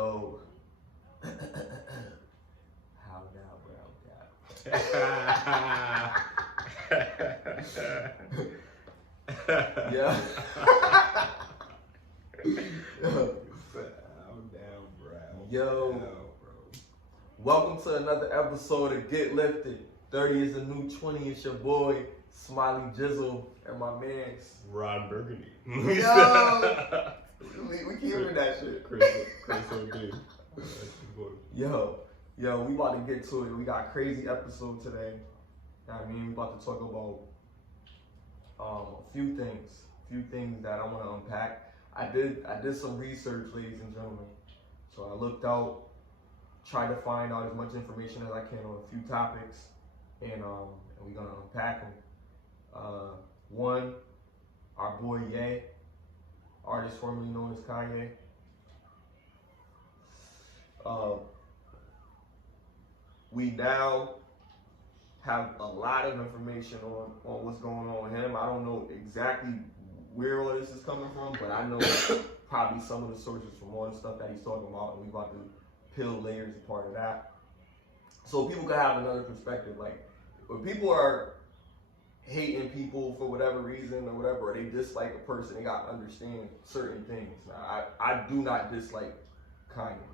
Yo. How now, brown cat? Yeah. I'm down, bro. Yo. Bro. Welcome to another episode of Get Lifted. 30 is the new 20. It's your boy, Smiley Jizzle, and my man's Ron Burgundy. Yo. We keep hearing that shit. Chris O.D. Yo, we about to get to it. We got a crazy episode today. I mean, we about to talk about a few things that I want to unpack. I did some research, ladies and gentlemen. So I looked out, tried to find out as much information as I can on a few topics, and we're gonna unpack them. One, our boy Ye, artist formerly known as Kanye. We now have a lot of information on what's going on with him. I don't know exactly where all this is coming from, but I know probably some of the sources from all the stuff that he's talking about, and we about to peel layers apart of that. So people can have another perspective. Like, when people are hating people for whatever reason or whatever, or they dislike a person, they got to understand certain things. Now, I do not dislike Kanye.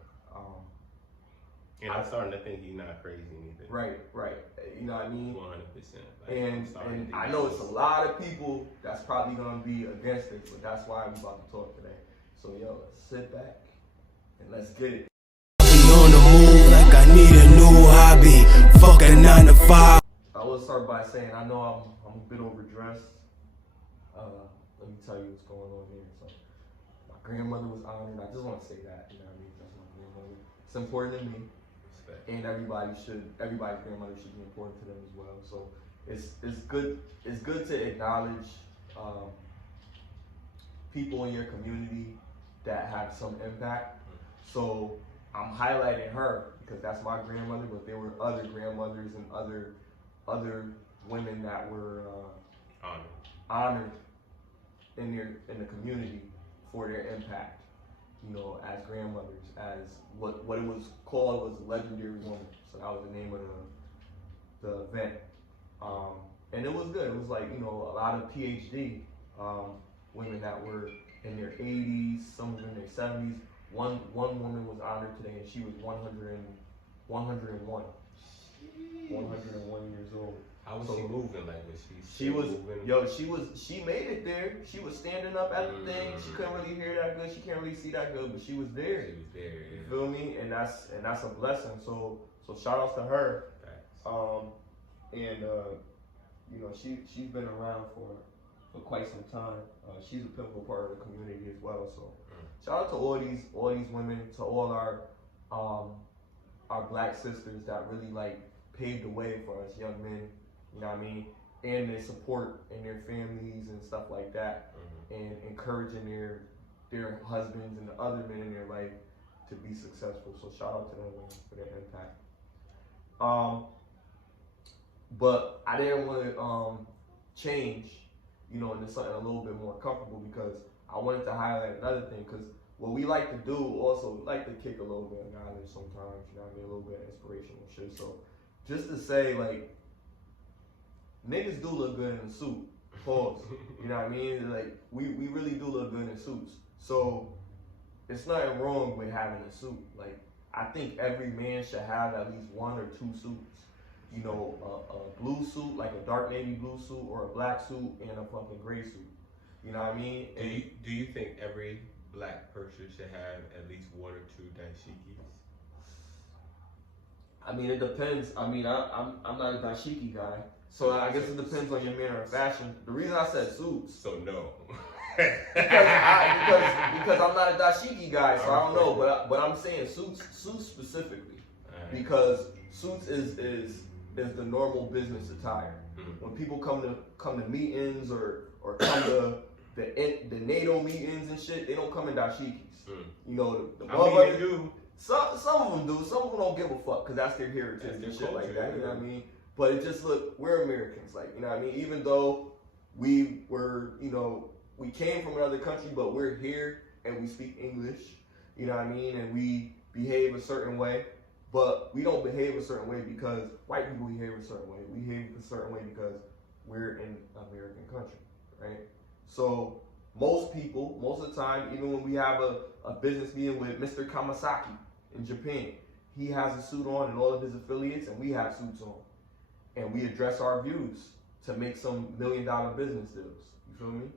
And I'm starting to think he's not crazy either. Right. You know what I mean? 100%. And I know it's a lot of people that's probably going to be against it, but that's why I'm about to talk today. So, yo, sit back and let's get it. On the move like I need a new hobby. Fuck a 9 to 5. I will start by saying I know I'm a bit overdressed. Let me tell you what's going on here. So, my grandmother was honored. I just want to say that. You know what I mean? That's my grandmother. It's important to me. And everybody's grandmother should be important to them as well. So it's good to acknowledge people in your community that have some impact. So I'm highlighting her because that's my grandmother, but there were other grandmothers and other women that were honored in the community for their impact. You know, as grandmothers, as what it was called was Legendary Woman. So that was the name of the event. And it was good. It was like, you know, a lot of PhD women that were in their 80s, some of them in their 70s. One woman was honored today, and she was 101 years old. How was she moving? Like, was she was moving? She made it there. She was standing up at the thing. She couldn't really hear that good. She can't really see that good, but she was there. She was there. Yeah. You feel me? And that's a blessing. So shout outs to her. You know, she's been around for quite some time. She's a pivotal part of the community as well. So shout out to all these women, to all our black sisters that really like paved the way for us young men. You know what I mean? And their support and their families and stuff like that, and encouraging their husbands and the other men in their life to be successful. So shout out to them for their impact. But I didn't want to change, you know, into something a little bit more comfortable, because I wanted to highlight another thing. Because what we like to do also, we like to kick a little bit of knowledge sometimes, you know what I mean, a little bit of inspirational shit. So just to say, like, niggas do look good in a suit. Pause. You know what I mean? Like, we really do look good in suits. So it's nothing wrong with having a suit. Like, I think every man should have at least one or two suits. You know, a blue suit, like a dark navy blue suit, or a black suit and a fucking gray suit. You know what I mean? Do you think every black person should have at least one or two dashikis? I mean, it depends. I mean, I'm not a dashiki guy. So I guess it depends on your manner of fashion. The reason I said suits. So no. because I'm not a dashiki guy, so I don't know. But I'm saying suits specifically, because suits is the normal business attire. When people come to meetings or come to the NATO meetings and shit, they don't come in dashikis. You know, I mean, they do. Some of them do. Some of them don't give a fuck because that's their heritage and shit like that. You know what I mean? But it just we're Americans, like, you know what I mean? Even though we were, you know, we came from another country, but we're here and we speak English. you know what I mean, and we behave a certain way, but we don't behave a certain way because white people behave a certain way. We behave a certain way because we're in American country, right? So most people, most of the time, even when we have a business meeting with Mr. Kamasaki in Japan, he has a suit on and all of his affiliates, and we have suits on. And we address our views to make some $1 million business deals. You feel me?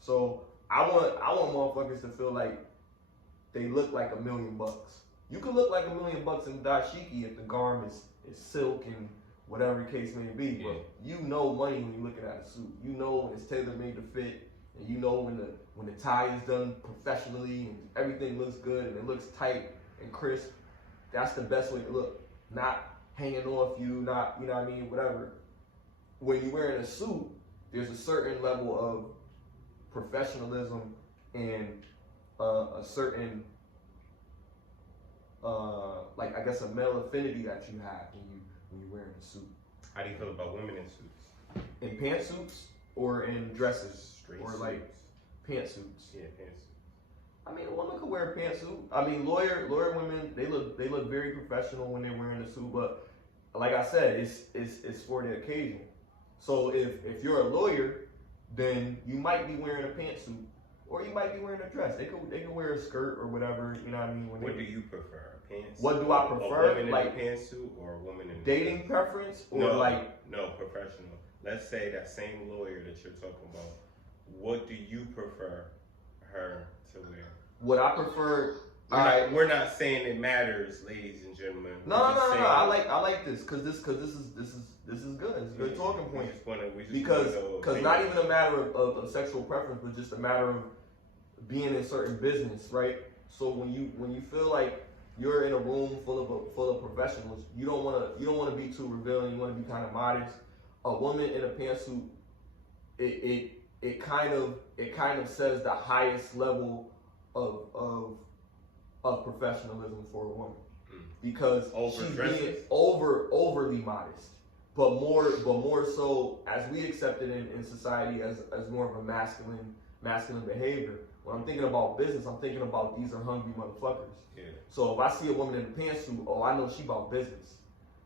So I want motherfuckers to feel like they look like $1 million. You can look like $1 million in dashiki if the garment is silk and whatever the case may be. Yeah. But you know money when you're looking at a suit. You know when it's tailor made to fit, and you know when the tie is done professionally and everything looks good and it looks tight and crisp. That's the best way to look. Not hanging off you, not, you know what I mean, whatever. When you're wearing a suit, there's a certain level of professionalism and a certain like, I guess, a male affinity that you have when you're wearing a suit. How do you feel about women in suits? In pantsuits or in dresses? Straight or suits. like pantsuits? Yeah, pantsuits. I mean, a woman could wear a pantsuit. I mean, lawyer women, they look very professional when they're wearing a suit. But like I said, it's for the occasion. So if you're a lawyer, then you might be wearing a pantsuit, or you might be wearing a dress. They could wear a skirt or whatever. You know what I mean? What do you prefer? A pantsuit? What do I prefer? A woman like in a pantsuit or a woman in a dating dress? preference, or no, professional. Let's say that same lawyer that you're talking about. What do you prefer her to wear? What I prefer. We're not saying it matters, ladies and gentlemen. No. I like this because this is good. It's a good talking point. Because not even a matter of sexual preference, but just a matter of being in certain business, right? So when you feel like you're in a room full of professionals, you don't want to be too revealing. You want to be kind of modest. A woman in a pantsuit, it kind of says the highest level of professionalism for a woman, because she's being overly modest, but more so as we accept it in society as more of a masculine behavior. When I'm thinking about business, I'm thinking about these are hungry motherfuckers. Yeah. So if I see a woman in a pantsuit, oh, I know she about business.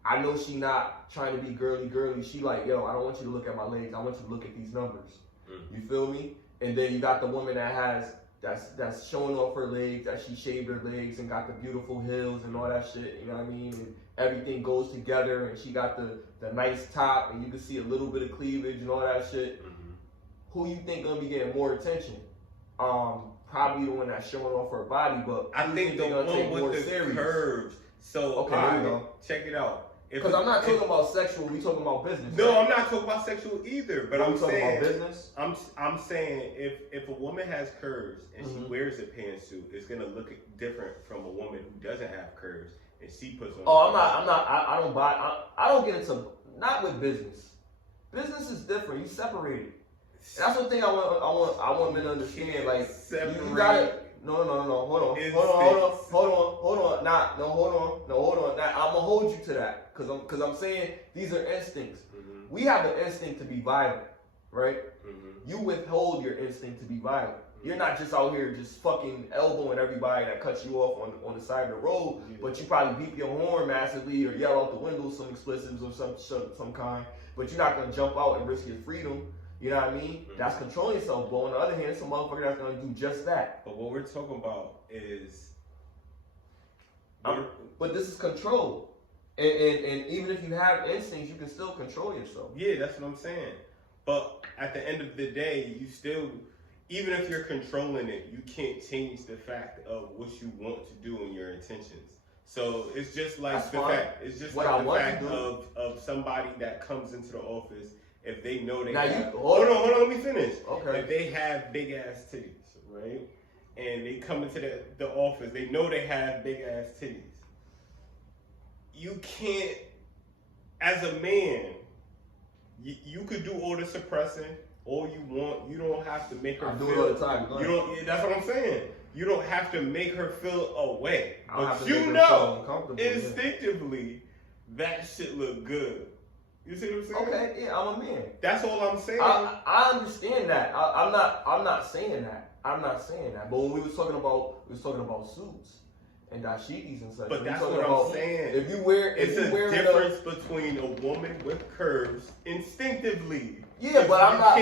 I know she not trying to be girly. She like, yo, I don't want you to look at my legs. I want you to look at these numbers. You feel me? And then you got the woman that's showing off her legs, that she shaved her legs and got the beautiful heels and all that shit, you know what I mean? And everything goes together, and she got the nice top, and you can see a little bit of cleavage and all that shit. Who you think gonna be getting more attention? Probably the one that's showing off her body, but I think the one with the curves. So, okay, here we go. Check it out. Because I'm not talking about sexual, we talking about business. No, right? I'm not talking about sexual either. But I'm talking saying about business. I'm saying if a woman has curves and she wears a pantsuit, it's gonna look different from a woman who doesn't have curves and she puts on. Oh, I don't buy. I don't get into, not with business. Business is different. You separate it. That's the thing I want men to understand. Like you gotta. No. Hold on. Hold on. Now, I'm gonna hold you to that because I'm saying these are instincts. We have an instinct to be violent, right? You withhold your instinct to be violent. You're not just out here just fucking elbowing everybody that cuts you off on the side of the road, but you probably beep your horn massively or yell out the window some expletives of some kind. But you're not gonna jump out and risk your freedom. You know what I mean? That's controlling yourself. But on the other hand, some motherfucker that's gonna do just that. But what we're talking about is, but this is control. And even if you have instincts, you can still control yourself. Yeah, that's what I'm saying. But at the end of the day, you still, even if you're controlling it, you can't change the fact of what you want to do and your intentions. So it's just like that's the fine. fact. It's just like the fact of somebody that comes into the office. If they know they hold on, let me finish. Okay. If they have big ass titties, right, and they come into the office, they know they have big ass titties. You can't, as a man, you could do all the suppressing all you want. You don't have to make her feel. I do it all the time. You don't. That's what I'm saying. You don't have to make her feel away. But you know instinctively that shit look good. You see what I'm saying? Okay, yeah, I'm a man. That's all I'm saying. I understand that. I'm not saying that. I'm not saying that. But when we was talking about suits and dashikis and such. But that's what I'm saying. If you wear, it's a difference between a woman with curves instinctively. Yeah, but I'm not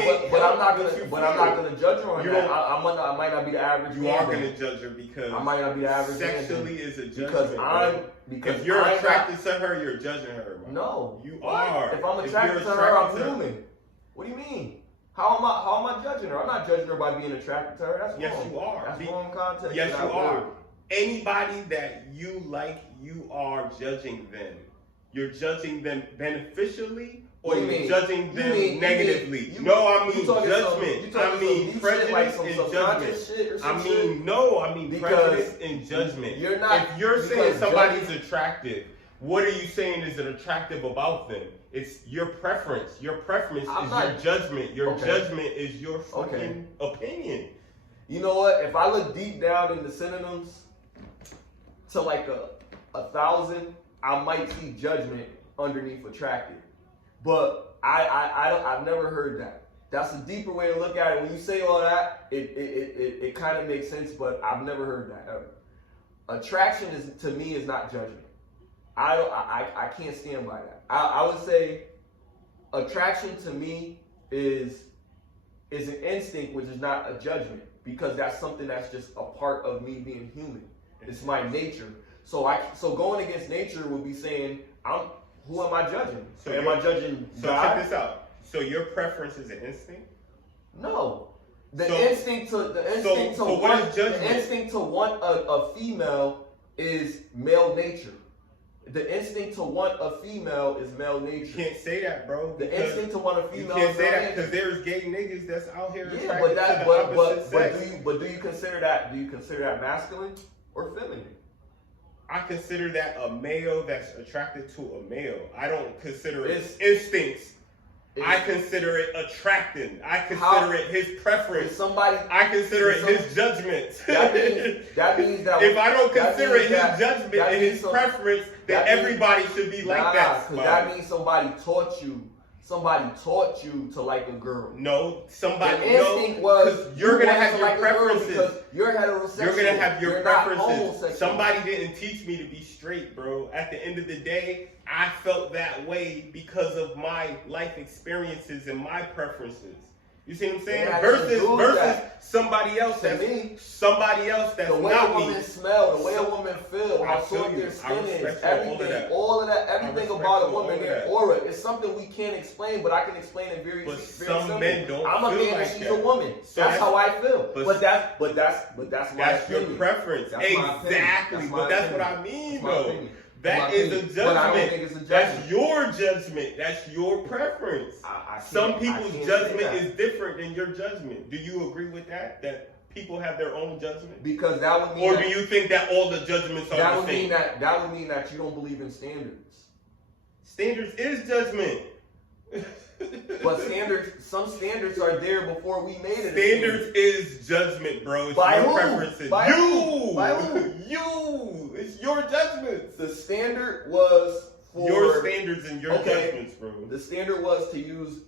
gonna judge her on that. I might not be the average. You are gonna judge her because I might not be the average. Sexually is a judgment. Because if you're attracted to her, you're judging her. Bro. No, you are. If I'm attracted to her, I'm human. What do you mean? How am I judging her? I'm not judging her by being attracted to her. That's wrong. Yes, you are. That's wrong context. Yes, you are. Anybody that you like, you are judging them. You're judging them beneficially, or you're judging them negatively. No, I mean judgment. I mean prejudice and judgment. I mean prejudice and judgment. You're not. If you're saying somebody's attractive, what are you saying is attractive about them? It's your preference. Your preference is your judgment. Your judgment is your fucking opinion. You know what? If I look deep down in the synonyms to like 1,000, I might see judgment underneath attractive. But I've never heard that. That's a deeper way to look at it. When you say all that, it kind of makes sense, but I've never heard that ever. Attraction to me is not judgment. I can't stand by that. I would say attraction to me is an instinct, which is not a judgment, because that's something that's just a part of me being human. It's my nature. So going against nature would be saying, who am I judging? So am I judging God? So check this out. So your preference is an instinct? No. The instinct to want a female is male nature. The instinct to want a female is male nature. You can't say that, bro. The instinct to want a female. You can't say that because there's gay niggas that's out here attracted to the opposite sex. But do you consider that? Do you consider that masculine or feminine? I consider that a male that's attracted to a male. I don't consider it instincts. I consider it attracting. I consider it his preference. I consider it his judgment. That means that if I don't consider it his judgment and his preference, then everybody should be like that. Because that means somebody taught you to like a girl. No, the instinct was you're gonna have your preferences. You're heterosexual. You're gonna have your preferences. Somebody didn't teach me to be straight, bro. At the end of the day, I felt that way because of my life experiences and my preferences. You see what I'm saying? Versus somebody else that's not me. The way a woman smells, the way a woman feels, how soft their skin is, all of that, everything about a woman, their aura, it's something we can't explain, but I can explain it very some men don't. I'm a man and she's a woman. So that's how I feel. But that's my that's your preference. Exactly. But that's what I mean, though. That is a judgment. But I don't think it's a judgment. That's your judgment. That's your preference. Some people's judgment is different than your judgment. Do you agree with that? That people have their own judgment? Because that would mean. Or do you think that all the judgments are the same? That would mean that you don't believe in standards. Standards is judgment. But some standards are there before we made it. Standards is judgment, bro. It's by your who? preferences. By you. By who? You. It's your judgments. The standard was for your standards and your judgments, bro. The standard was to use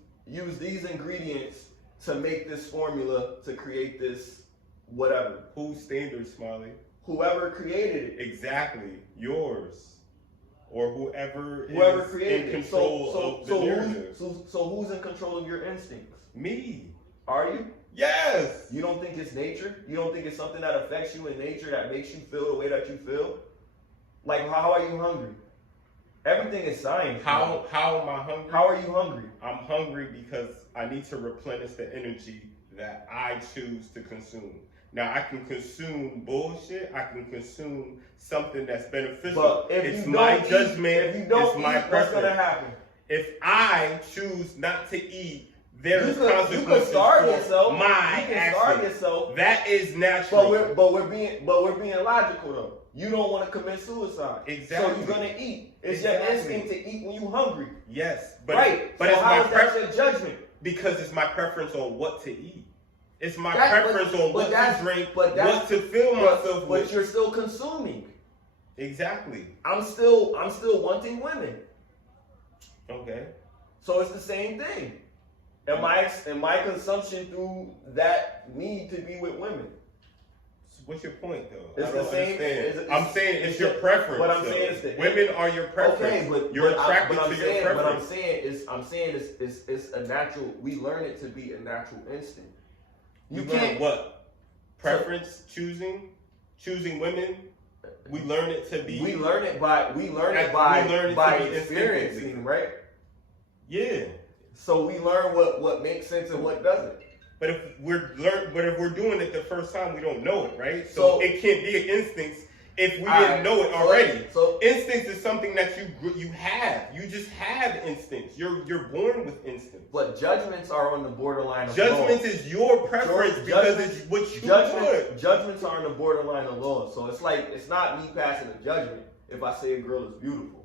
these ingredients to make this formula to create this whatever. Whose standards, Smiley? Whoever created it. Exactly. Yours. Or whoever created in control of the narrative. So who's in control of your instincts? Me. Are you? Yes. You don't think it's nature? You don't think it's something that affects you in nature that makes you feel the way that you feel? Like, how are you hungry? Everything is science. How am I hungry? How are you hungry? I'm hungry because I need to replenish the energy that I choose to consume. Now, I can consume bullshit. I can consume something that's beneficial. But it's my judgment. It's my preference. What's going to happen? If I choose not to eat, there's consequences you can starve for yourself. my action. Yourself. That is natural. But we're being logical though. You don't want to commit suicide. Exactly. So you're gonna eat. It's your instinct to eat when you're hungry. Yes. But right. But so it's how my is that your judgment? Because it's my preference on what to eat. It's my preference on what to drink, what to fill myself with. But you're still consuming. Exactly. I'm still wanting women. Okay. So it's the same thing. And my consumption through that need to be with women. What's your point, though? It's the same. I'm saying it's your preference. What I'm saying is that women are your preference. Okay, but you're attracted to your preference. What I'm saying is it's a natural. We learn it to be a natural instinct. You can't what? Preference, choosing women. We learn it to be. We learn it by experiencing, right? Yeah. So we learn what makes sense and what doesn't. But if we're doing it the first time, we don't know it, right? So it can't be an instinct if we didn't know it already. So instincts is something that you have. You just have instincts. You're born with instincts. But judgments are on the borderline of judgments law. Is your preference because it's what you want. Judgments are on the borderline of law. So it's like it's not me passing a judgment if I say a girl is beautiful.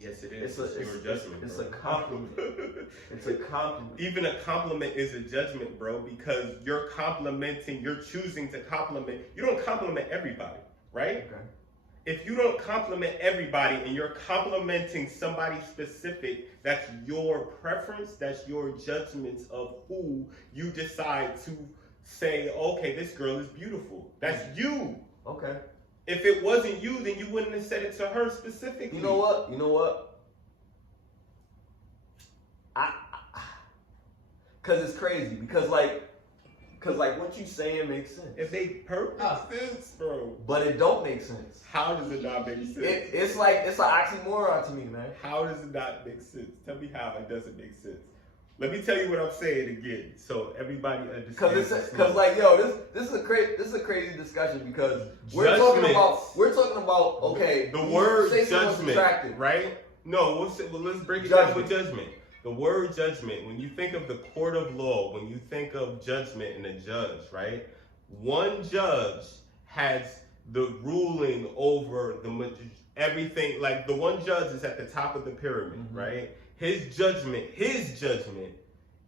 Yes, it is. It's your judgment. It's a compliment. It's a compliment. Even a compliment is a judgment, bro, because you're complimenting. You're choosing to compliment. You don't compliment everybody, right? Okay. If you don't compliment everybody and you're complimenting somebody specific, that's your preference. That's your judgments of who you decide to say, okay, this girl is beautiful. That's you. Okay. If it wasn't you, then you wouldn't have said it to her specifically. You know what? Cause it's crazy. Because what you saying makes sense. It makes perfect sense, bro. But it don't make sense. How does it not make sense? It's an oxymoron to me, man. How does it not make sense? Tell me how it doesn't make sense. Let me tell you what I'm saying again, so everybody understands. Because this is a crazy discussion because we're talking about okay. The word judgment, right? No, let's break it down with judgment. The word judgment. When you think of the court of law, when you think of judgment and a judge, right? One judge has the ruling over everything. Like the one judge is at the top of the pyramid, right? His judgment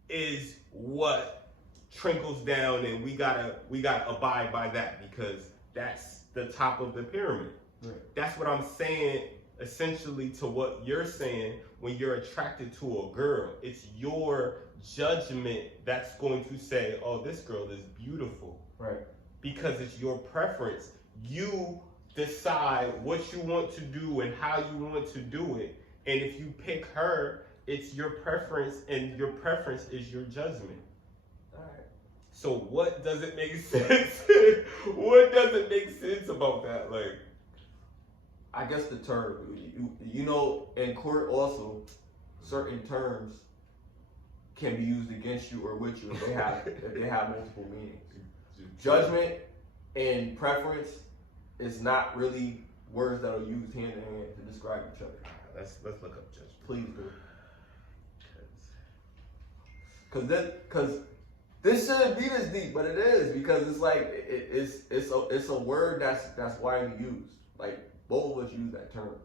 is what trickles down, and we gotta abide by that because that's the top of the pyramid. Right. That's what I'm saying essentially to what you're saying when you're attracted to a girl. It's your judgment that's going to say, oh, this girl is beautiful. Right. Because it's your preference. You decide what you want to do and how you want to do it. And if you pick her, it's your preference, and your preference is your judgment. All right. So what doesn't make sense? What doesn't make sense about that? Like, I guess the term, in court also, certain terms can be used against you or with you if they have multiple meanings. Judgment and preference is not really words that are used hand in hand to describe each other. Let's look up judgment. Please do. Because this shouldn't be this deep, but it is because it's like it's a word that's widely used. Like both of us use that term,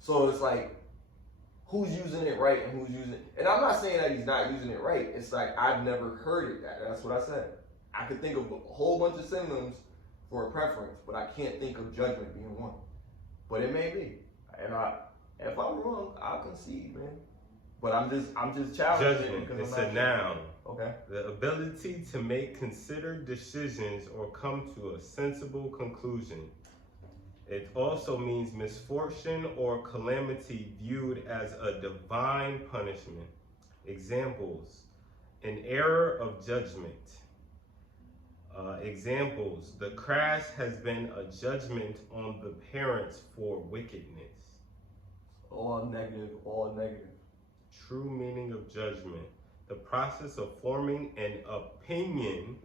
so it's like who's using it right and who's using it. And I'm not saying that he's not using it right. It's like I've never heard it that. That's what I said. I could think of a whole bunch of synonyms for a preference, but I can't think of judgment being one. But it may be, and if I'm wrong, I'll concede, man. But I'm just challenging. Judgment, it's a noun. Okay. The ability to make considered decisions or come to a sensible conclusion. It also means misfortune or calamity viewed as a divine punishment. Examples: an error of judgment. Examples: the crash has been a judgment on the parents for wickedness. All negative. True meaning of judgment: the process of forming an opinion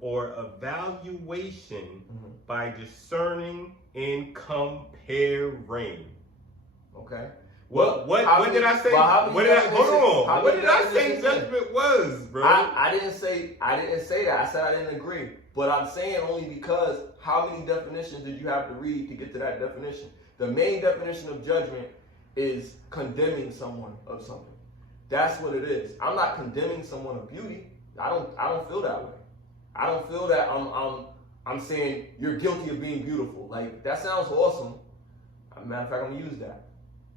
or evaluation by discerning and comparing. Okay. What did I say? What did I say judgment was, bro? I didn't say that. I said I didn't agree. But I'm saying only because how many definitions did you have to read to get to that definition? The main definition of judgment is condemning someone of something. That's what it is. I'm not condemning someone of beauty. I don't feel that way. I don't feel that I'm saying you're guilty of being beautiful. Like that sounds awesome. Matter of fact, I'm gonna use that.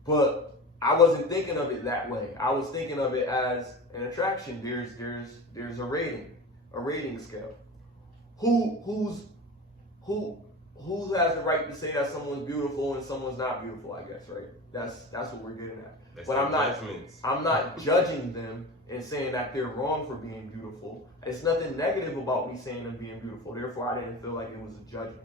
But I wasn't thinking of it that way. I was thinking of it as an attraction. There's a rating scale. Who has the right to say that someone's beautiful and someone's not beautiful? I guess, right? That's what we're getting at. That's but I'm not judging them and saying that they're wrong for being beautiful. It's nothing negative about me saying them being beautiful. Therefore, I didn't feel like it was a judgment.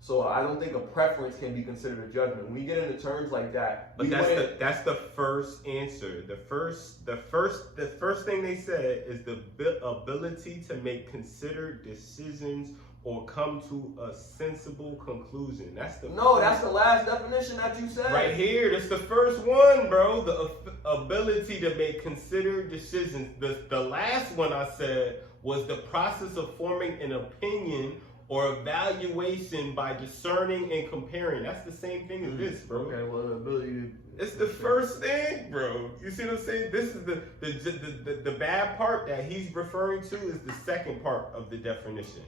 So I don't think a preference can be considered a judgment. When we get into terms like that, but that's the first answer. The first thing they said is the ability to make considered decisions or come to a sensible conclusion. That's the last definition that you said. Right here, that's the first one, bro. The ability to make considered decisions. The last one I said was the process of forming an opinion or evaluation by discerning and comparing. That's the same thing as this, bro. Okay, well, the ability. It's the first thing, bro. You see what I'm saying? This is the bad part that he's referring to is the second part of the definition,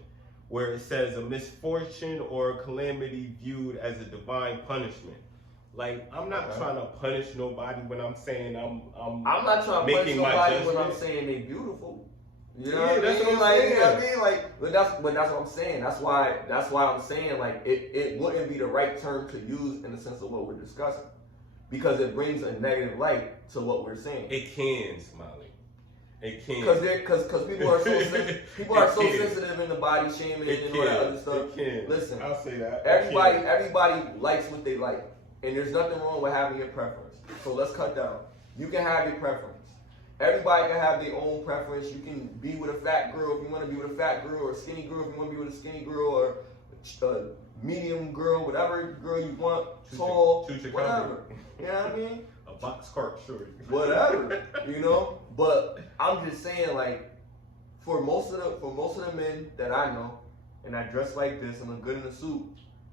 where it says a misfortune or a calamity viewed as a divine punishment. Like, I'm not trying to punish nobody when I'm saying I'm not trying to punish nobody when I'm saying they beautiful. You know what I mean? Like, you know what I mean? Like, but that's what I'm saying. That's why I'm saying, like, it wouldn't be the right term to use in the sense of what we're discussing, because it brings a negative light to what we're saying. It can, Smiley. It can. Because people are so sensitive in the body shaming and all that other stuff. It can. Listen, I'll say that. Everybody likes what they like, and there's nothing wrong with having your preference. So let's cut down. You can have your preference. Everybody can have their own preference. You can be with a fat girl if you want to be with a fat girl, or a skinny girl if you want to be with a skinny girl, or a medium girl, whatever girl you want, tall, whatever. You know what I mean? A box cart short. Whatever, you know? But I'm just saying, like, for most of the men that I know, and I dress like this and look good in a suit,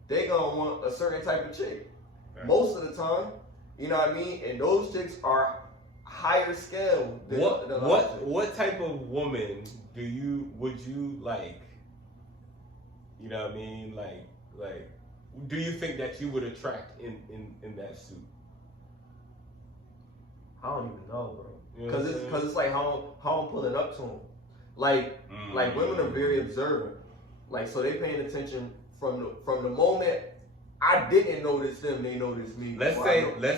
they gonna want a certain type of chick. Right. Most of the time, you know what I mean? And those chicks are higher scale than what type of woman would you like? You know what I mean? Like do you think that you would attract in that suit? I don't even know, bro. Because it's like how I'm pulling up to them. Like women are very observant. Like, so they paying attention from the moment I didn't notice them, they noticed me. Let's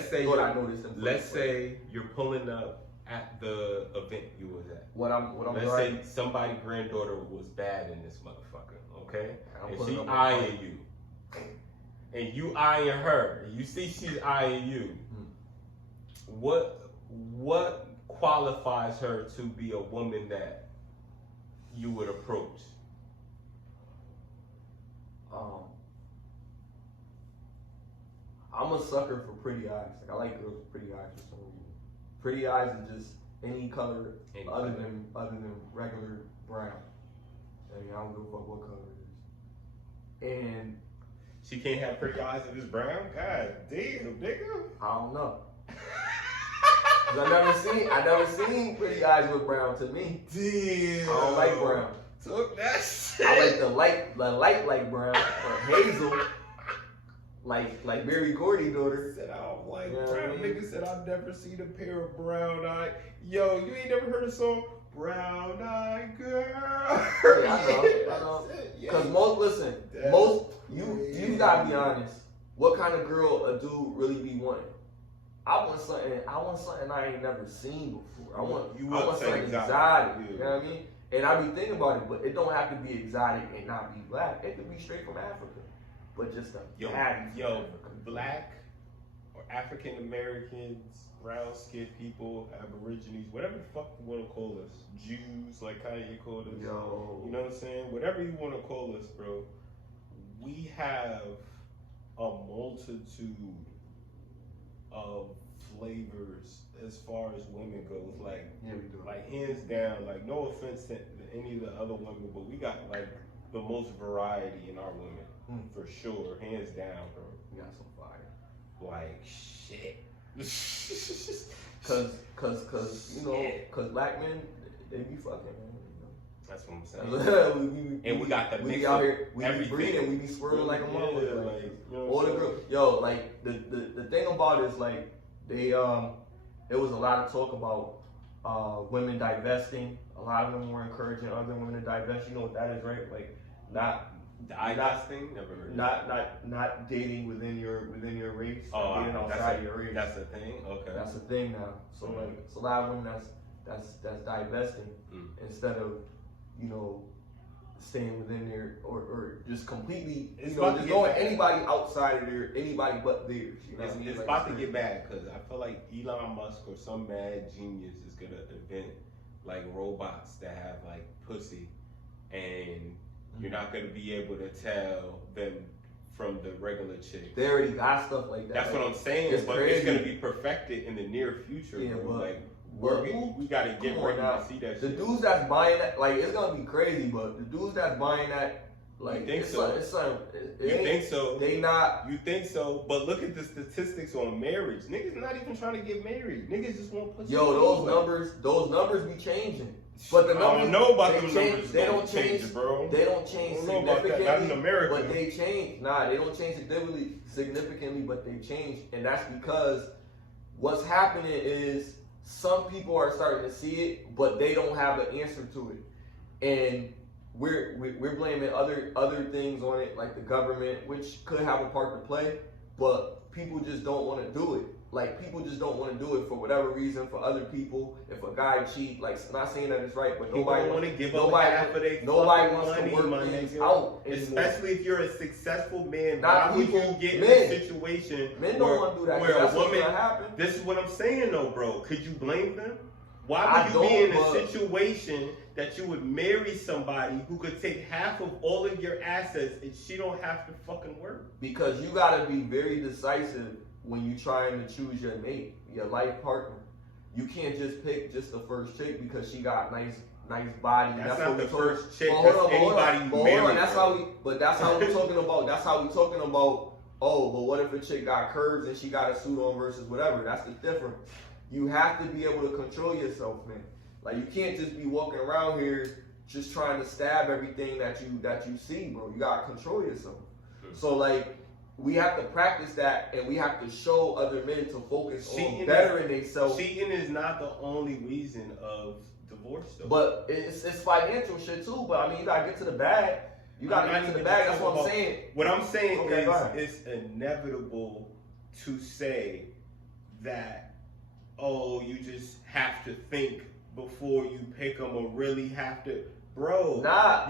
say you're pulling up at the event you was at. Let's say somebody's granddaughter was bad in this motherfucker, okay? And she eyeing you. And you eyeing her. And you see she's eyeing you. What qualifies her to be a woman that you would approach? I'm a sucker for pretty eyes. Like, I like girls with pretty eyes for some reason. Pretty eyes are just any color other than regular brown. I mean, I don't give a fuck what color it is. And she can't have pretty eyes if it's brown? God damn, nigga. I don't know. I never seen pretty eyes with brown. To me, damn, I don't like brown. Took that shit. I like the light like brown or hazel. Like Barry Gordy daughter. Said I don't like brown. Nigga said I've never seen a pair of brown eyes. Yo, you ain't never heard a song Brown Eyed Girl? I know. Because you gotta be honest. What kind of girl a dude really be wanting? I want something I ain't never seen before. I want something exotic. You know what I mean? And I be thinking about it, but it don't have to be exotic and not be black. It could be straight from Africa. But just black or African Americans, brown skinned people, Aborigines, whatever the fuck you want to call us, Jews, like how you call us, you know what I'm saying? Whatever you want to call us, bro. We have a multitude of flavors as far as women goes. Like, we do. Like, hands down. Like, no offense to any of the other women, but we got like the most variety in our women. For sure, hands down, bro. We got some fire. Like, shit. Cause black men, they be fucking, man. That's what I'm saying. We got the mix out here, we be breeding, we be swirling like a motherfucker. Like, all the girls, like the thing about it is, like, They there was a lot of talk about women divesting. A lot of them were encouraging other women to divest. You know what that is, right? Like Divesting? Never heard of that. not dating within your race. Oh, dating outside your race. That's a thing. Okay. That's a thing now. So like it's a lot of women that's divesting instead of, you know, staying within their or just completely, It's you know, about just to going get bad. anybody outside of their, anybody but theirs. You know what I mean? It's Like, about to get bad because I feel like Elon Musk or some mad genius is gonna invent like robots that have like pussy, and you're not gonna be able to tell them from the regular chick. They already got stuff like that. That's what I'm saying. It's but crazy. it's gonna be perfected in the near future, Yeah, bro. but- Like but we gotta get come on ready now. to see that The shit. dudes that's buying that, like, it's gonna be crazy, but the dudes that's buying that, like, You think it's so? like, it's like, You think so? They not. You think so? But look at the statistics on marriage. Niggas not even trying to get married. Niggas just want pussy. Yo, those numbers be changing. But the numbers, I don't know about they them change, numbers. they don't change, change, bro. They don't change I don't know about that. Not in significantly, America. but they change. Nah, they don't change significantly, but they change, and that's because what's happening is some people are starting to see it, but they don't have an answer to it, and we're blaming other things on it, like the government, which could have a part to play, but people just don't want to do it. Like, people just don't want to do it for whatever reason. For other people, if a guy cheat, like, I'm not saying that it's right, but People nobody want to give up nobody, half of their nobody fucking wants money, to work my things nigga. out anymore. Especially if you're a successful man. Not Why would people, you get in men. a situation Men where, don't want to do that. 'cause where that's a what's woman? gonna happen. This is what I'm saying, though, bro. Could you blame them? Why I would you be in don't, a but- situation that you would marry somebody who could take half of all of your assets and she don't have to fucking work? Because you gotta be very decisive when you trying to choose your mate, your life partner. You can't just pick just the first chick because she got nice body. That's what not we the talk- first chick. But That's hold on, anybody you but hold marry. on, that's bro. how we. But that's how we talking about. That's how we talking about. Oh, but what if a chick got curves and she got a suit on versus whatever? That's the difference. You have to be able to control yourself, man. Like, you can't just be walking around here just trying to stab everything that you see, bro. You gotta control yourself. So like, we have to practice that, and we have to show other men to focus on bettering themselves. Cheating is not the only reason of divorce, though. But it's financial shit too. But I mean, you gotta get to the bag. You gotta get to the bag. That's what I'm saying. What I'm saying Okay, go ahead. is it's inevitable to say that, oh, you just have to think before you pick them, or really have to. Bro,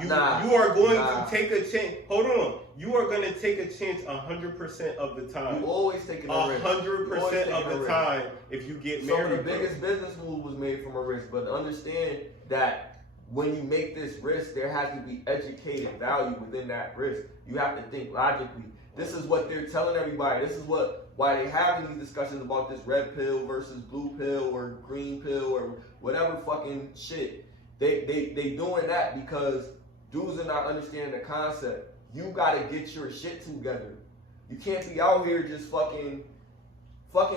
you are going to take a chance. Hold on. You are going to take a chance 100% of the time. You always taking a risk. 100% of the time if you get married. So the biggest business move was made from a risk. But understand that when you make this risk, there has to be educated value within that risk. You have to think logically. This is what they're telling everybody. This is why they having these discussions about this red pill versus blue pill or green pill or whatever fucking shit. They doing that because dudes are not understanding the concept. You gotta get your shit together. You can't be out here just fucking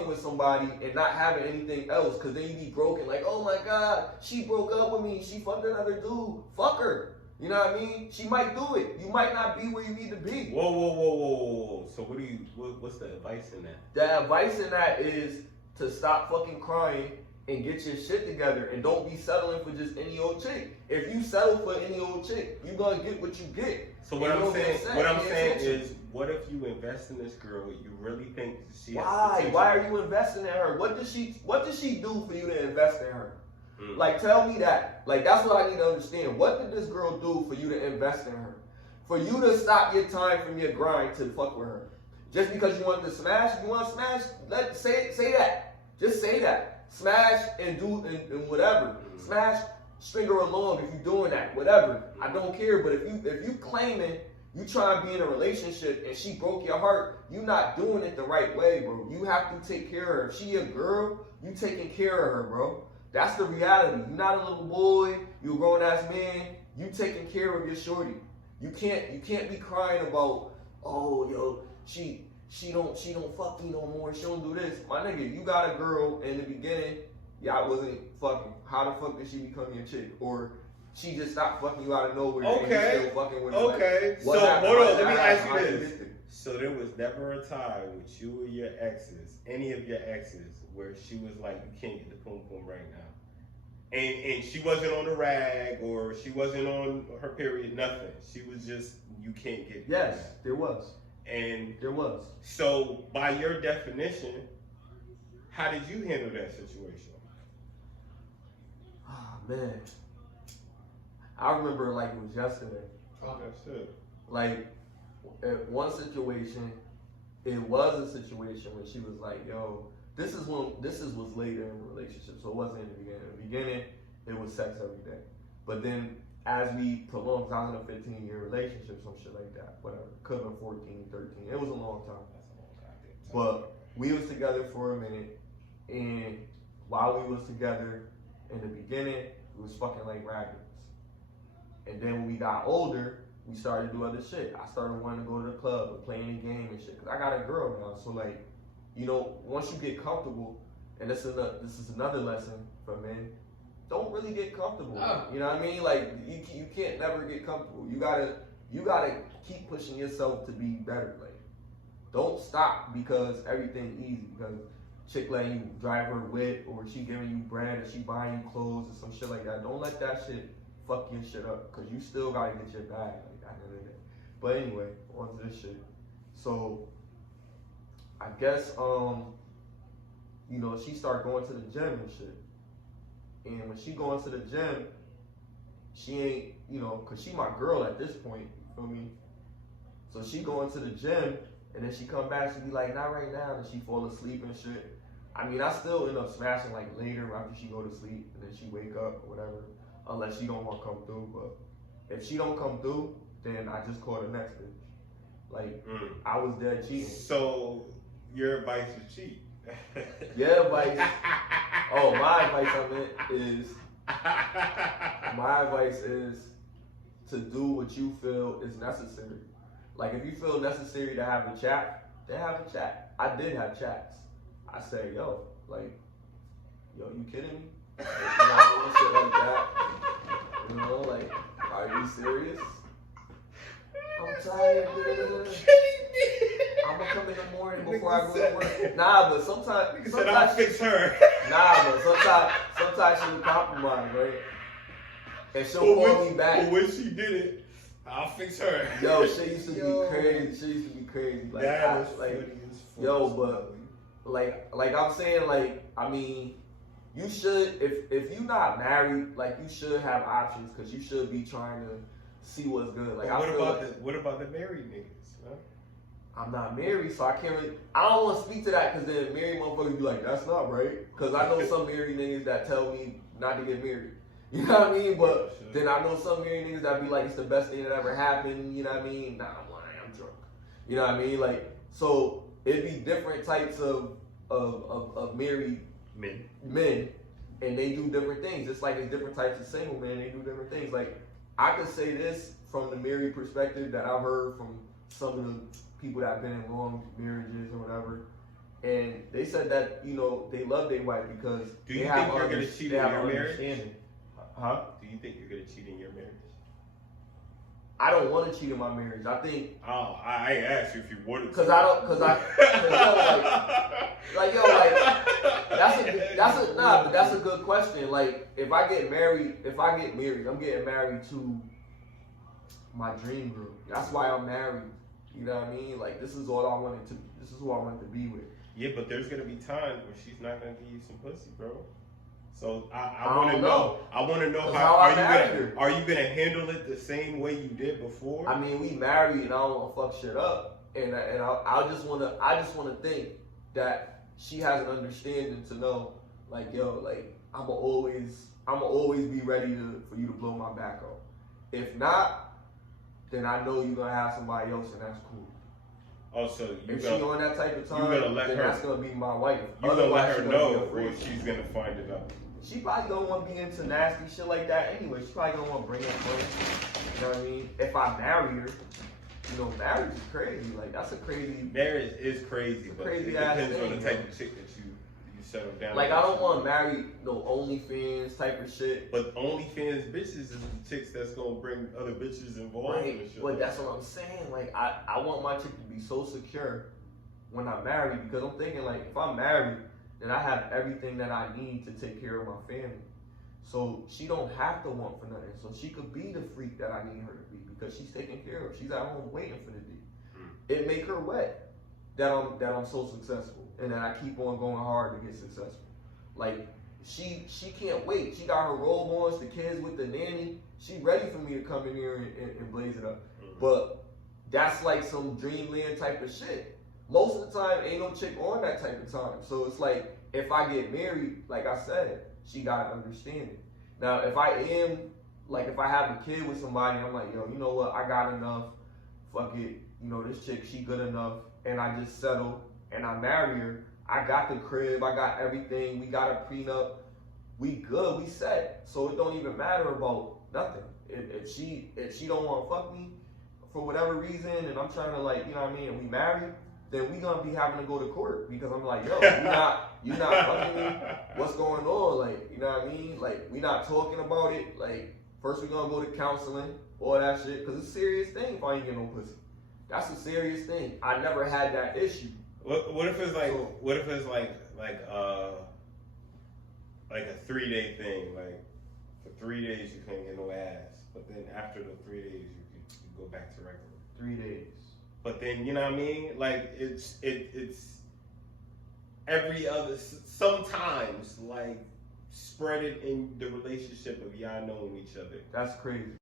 with somebody and not having anything else, because then you be broken. Like, oh my God, she broke up with me. She fucked another dude. Fuck her. You know what I mean? She might do it. You might not be where you need to be. Whoa. So what's the advice in that? The advice in that is to stop fucking crying and get your shit together, and don't be settling for just any old chick. If you settle for any old chick, you gonna get what you get. So what I'm saying is, what if you invest in this girl? You really think she has potential? Why are you investing in her? What does she do for you to invest in her? Like, tell me that. Like, that's what I need to understand. What did this girl do for you to invest in her? For you to stop your time from your grind to fuck with her? Just because you want to smash? You want to smash? Say that. Just say that. Smash and do and whatever. Smash, string her along if you're doing that. Whatever. I don't care. But if you claiming you trying to be in a relationship and she broke your heart, you not doing it the right way, bro. You have to take care of her. If she a girl, you taking care of her, bro. That's the reality. You're not a little boy. You're a grown ass man. You taking care of your shorty. You can't be crying about, oh yo, she don't fuck me no more. She don't do this. My nigga, you got a girl in the beginning. Y'all wasn't fucking. How the fuck did she become your chick? Or she just stopped fucking you out of nowhere? Okay. And you still fucking with her? Okay. Like, so hold on. Let me ask you this. So there was never a time with you or your exes, any of your exes, where she was like, you can't get the poom poom right now. And she wasn't on the rag or she wasn't on her period, nothing. She was just, you can't get it. Yes, there was. And there was. So by your definition, how did you handle that situation? Oh, man. I remember like it was yesterday. Oh, that's it. Like, at one situation, it was a situation where she was like, yo, this was later in the relationship, so it wasn't in the beginning. In the beginning, it was sex every day. But then as we prolonged, I was in a 15-year relationship, some shit like that, whatever. Could have been 14, 13. It was a long time. That's a long time. But we was together for a minute, and while we was together, in the beginning, we was fucking like raggeds. And then when we got older, we started to do other shit. I started wanting to go to the club and playing the game and shit. Cause I got a girl now, so like, you know, once you get comfortable, and this is another lesson for men, don't really get comfortable. You know what I mean? Like, you can't never get comfortable. You gotta keep pushing yourself to be better. Like, don't stop because everything easy. Because chick letting you drive her wit, or she giving you bread, or she buying you clothes, or some shit like that. Don't let that shit fuck your shit up, because you still gotta get your bag. Like, at the end of the day. But anyway, on to this shit. So, I guess, you know, she started going to the gym and shit. And when she going to the gym, she ain't, you know, because she my girl at this point, you feel me? So she going to the gym, and then she come back, she be like, not right now, and she fall asleep and shit. I mean, I still end up smashing like later after she go to sleep, and then she wake up or whatever, unless she don't want to come through. But if she don't come through, then I just call the next bitch. Like, I was dead cheating. So your advice is cheat. Yeah, advice. Oh, my advice is to do what you feel is necessary. Like, if you feel necessary to have a chat, then have a chat. I did have chats. I say, yo, you kidding me? Like, you know, shit like that. You know, like, are you serious? I'm tired, dude. I'm gonna come in the morning before I go to work. Nah, but sometimes I'll fix her. Nah, but sometimes she'll compromise, right? And she'll call me back. But when she did it, I'll fix her. Yo, she used to be crazy. She used to be crazy. Like, yo, but like I'm saying, like, I mean, you should, if you're not married, like, you should have options, because you should be trying to see what's good. Like, what about the married niggas? Huh? I'm not married, so I can't really, I don't want to speak to that, because then married motherfuckers be like, that's not right. Because I know some married niggas that tell me not to get married. You know what I mean? But then I know some married niggas that be like, it's the best thing that ever happened. You know what I mean? Nah, I'm lying, I'm drunk. You know what I mean? Like, so it'd be different types of married men, and they do different things. Just like it's different types of single men, they do different things. Like, I could say this from the married perspective that I've heard from some of the people that have been in long marriages or whatever, and they said that, you know, they love their wife because do you think you're gonna cheat in your marriage? Huh? Do you think you're gonna cheat in your marriage? I don't want to cheat in my marriage. I think. Oh, I asked you if you wanted to. Cause that's a good question. Like, if I get married, I'm getting married to my dream girl. That's why I'm married. You know what I mean? Like, this is who I wanted to be with. Yeah, but there's gonna be times where she's not gonna give you some pussy, bro. So I want to know. I want to know how are you gonna handle it the same way you did before? I mean, we married, and I don't want to fuck shit up, and I just want to think that she has an understanding to know, like, yo, like, I'ma always be ready for you to blow my back off. If not, then I know you're gonna have somebody else, and that's cool. Oh, so if she on that type of time, then that's gonna be my wife. You gonna let her know, or she's gonna find it out. She probably don't want to be into nasty shit like that anyway. She probably don't want to bring up money. You know what I mean? If I marry her, you know, marriage is crazy. Like, that's a crazy. Marriage is crazy, but crazy it depends on the type of chick that you You settle down. Like, I don't want to marry no OnlyFans type of shit. But OnlyFans bitches is the chicks that's gonna bring other bitches involved Right, in the shit. but that's what I'm saying. Like, I want my chick to be so secure when I'm married, because I'm thinking, like, if I'm married, then I have everything that I need to take care of my family. So she don't have to want for nothing. So she could be the freak that I need her to be, because she's taken care of. She's at home waiting for the D. It make her wet that I'm so successful, and that I keep on going hard to get successful. Like, she can't wait. She got her robe on, the kids with the nanny. She ready for me to come in here and blaze it up. But that's like some dreamland type of shit. Most of the time, ain't no chick on that type of time. So it's like, if I get married, like I said, she gotta understand it. Now, if I have a kid with somebody, I'm like, yo, you know what? I got enough. Fuck it. You know, this chick, she good enough. And I just settle and I marry her. I got the crib. I got everything. We got a prenup. We good. We set. So it don't even matter about nothing. If she don't want to fuck me for whatever reason, and I'm trying to, like, you know what I mean, and we married, then we gonna be having to go to court, because I'm like, yo, you not fucking me. What's going on? Like, you know what I mean? Like, we not talking about it. Like, first we gonna go to counseling, all that shit, because it's a serious thing if I ain't get no pussy. That's a serious thing. I never had that issue. What if it's like, what if it's like a 3-day thing? Like, for 3 days you couldn't get no ass, but then after the 3 days you go back to regular. 3 days. But then, you know what I mean? Like, it's every other, sometimes, like, spread it in the relationship of y'all knowing each other. That's crazy.